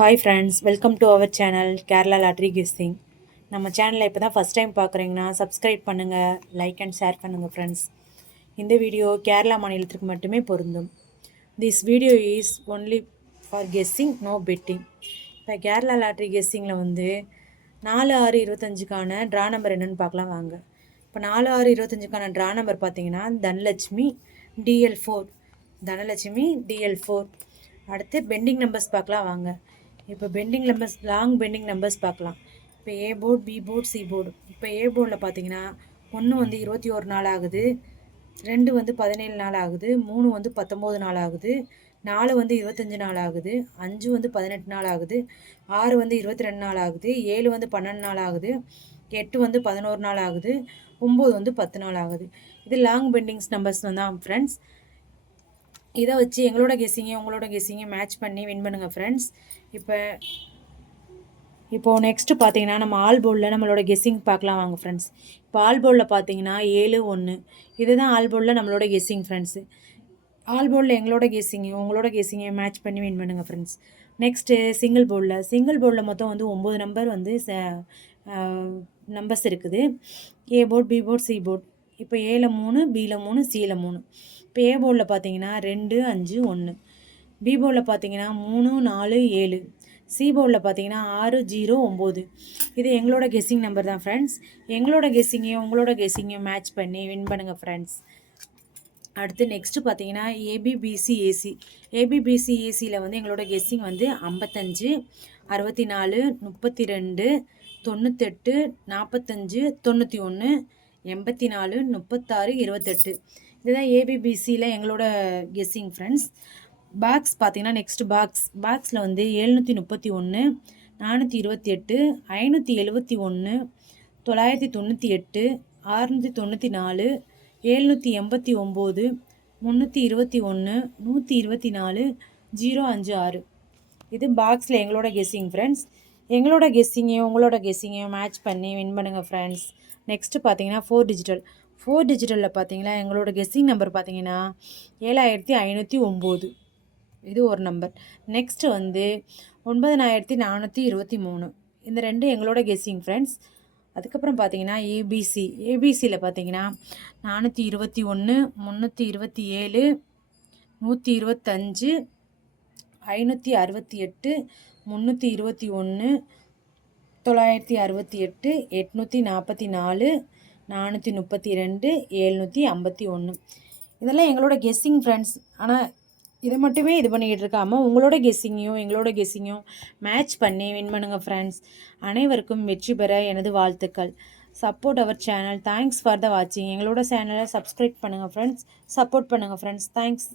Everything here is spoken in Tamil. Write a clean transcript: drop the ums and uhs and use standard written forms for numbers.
Hi friends, welcome to our channel Kerala lottery guessing. நம்ம சேனலை இப்போ தான் ஃபஸ்ட் டைம் பார்க்குறீங்கன்னா சப்ஸ்கிரைப் பண்ணுங்கள், லைக் அண்ட் ஷேர் பண்ணுங்கள் ஃப்ரெண்ட்ஸ். இந்த வீடியோ கேரளா மாநிலத்திற்கு மட்டுமே பொருந்தும். This video is only for guessing, no betting. இப்போ கேரளா லாட்ரி கெஸ்ஸிங்கில் வந்து 4-6-25க்கான ட்ரா நம்பர் என்னென்னு பார்க்கலாம் வாங்க. இப்போ 4-6-25க்கான ட்ரா நம்பர் பார்த்தீங்கன்னா தனலட்சுமி DL4. தனலட்சுமி DL4. அடுத்து பெண்டிங் நம்பர்ஸ் பார்க்கலாம் வாங்க. இப்போ pending numbers, long pending numbers பார்க்கலாம். இப்போ A board, B board, C board. இப்போ ஏ போர்டில் பார்த்தீங்கன்னா 1 வந்து 21 நாள் ஆகுது, 2 வந்து 17 நாள் ஆகுது, 3 வந்து 19 நாள் ஆகுது, 4 வந்து 25 நாள் ஆகுது, 5 வந்து 18 நாள் ஆகுது, 6 வந்து 22 நாள் ஆகுது, 7 வந்து 12 நாள் ஆகுது, 8 வந்து 11 நாள் ஆகுது, 9 வந்து 10 நாள் ஆகுது. இது லாங் பெண்டிங்ஸ் நம்பர்ஸ் தான் ஃப்ரெண்ட்ஸ். இதை வச்சு எங்களோட கெஸ்ஸிங்கையும் உங்களோட கெஸ்ஸிங்கையும் மேட்ச் பண்ணி வின் பண்ணுங்கள் ஃப்ரெண்ட்ஸ். இப்போது நெக்ஸ்ட்டு பார்த்தீங்கன்னா நம்ம ஆல் போர்டில் நம்மளோட கெஸ்ஸிங் பார்க்கலாம் வாங்க ஃப்ரெண்ட்ஸ். இப்போ ஆல் போர்டில் பார்த்தீங்கன்னா 7-1. இதுதான் ஆல் போர்டில் நம்மளோட கெஸ்ஸிங் ஃப்ரெண்ட்ஸு. ஆல் போர்டில் எங்களோட கெஸ்ஸிங்கையும் உங்களோட கெஸ்ஸிங்கையும் மேட்ச் பண்ணி வின் பண்ணுங்கள் ஃப்ரெண்ட்ஸ். நெக்ஸ்ட்டு சிங்கிள் போர்டில் மொத்தம் வந்து 9 நம்பர் வந்து நம்பர்ஸ் இருக்குது. A board, B board, C board. இப்போ ஏல 3, பியில் 3, சியில் 3. இப்போ ஏ போர்டில் பார்த்தீங்கன்னா 2, 5, 1. பி போர்டில் பார்த்தீங்கன்னா 3, 4, 7. சி போர்டில் பார்த்தீங்கன்னா 6, 0, 9. இது எங்களோட கெஸ்ஸிங் நம்பர் தான் ஃப்ரெண்ட்ஸ். எங்களோட கெஸ்ஸிங்கையும் உங்களோட கெஸ்ஸிங்கையும் மேட்ச் பண்ணி வின் பண்ணுங்கள் ஃப்ரெண்ட்ஸ். அடுத்து நெக்ஸ்ட்டு பார்த்தீங்கன்னா ஏபிபிசிஏசி. ஏபிபிசிஏசியில் வந்து எங்களோட கெஸ்ஸிங் வந்து 55, 64, 32, 98, 45, 91, 84, 36, 28. இதுதான் ஏபிபிசியில் எங்களோட கெஸ்ஸிங் ஃப்ரெண்ட்ஸ். பாக்ஸ் பார்த்தீங்கன்னா நெக்ஸ்ட் பாக்ஸில் வந்து 731, 428, 571, 998, 694, 789, 321, 124, 056. இது பாக்ஸில் எங்களோட கெஸ்ஸிங் ஃப்ரெண்ட்ஸ். எங்களோட கெஸ்ஸிங்கையும் உங்களோட கெஸ்ஸிங்கையும் மேட்ச் பண்ணி வின் பண்ணுங்கள் ஃப்ரெண்ட்ஸ். நெக்ஸ்ட்டு பார்த்தீங்கன்னா 4 டிஜிட்டலில் பார்த்தீங்கன்னா எங்களோட கெஸ்ஸிங் நம்பர் பார்த்தீங்கன்னா 7509. இது ஒரு நம்பர். நெக்ஸ்ட்டு வந்து 9423. இந்த 2 எங்களோட கெஸ்ஸிங் ஃப்ரெண்ட்ஸ். அதுக்கப்புறம் பார்த்தீங்கன்னா ஏபிசியில் பார்த்தீங்கன்னா 421, 327, 125, 568, 321, 968, 844, 432, 751. இதெல்லாம் எங்களோட கெஸ்ஸிங் ஃப்ரெண்ட்ஸ். ஆனால் இதை மட்டுமே இது பண்ணிக்கிட்டு இருக்காமல் உங்களோட கெஸ்ஸிங்கையும் எங்களோட கெஸ்ஸிங்கையும் மேட்ச் பண்ணி வின் பண்ணுங்கள் ஃப்ரெண்ட்ஸ். அனைவருக்கும் வெற்றி பெற எனது வாழ்த்துக்கள். Support our channel. Thanks for the வாட்சிங். எங்களோட சேனலை சப்ஸ்கிரைப் பண்ணுங்கள் ஃப்ரெண்ட்ஸ். சப்போர்ட் பண்ணுங்கள் ஃப்ரெண்ட்ஸ். தேங்க்ஸ்.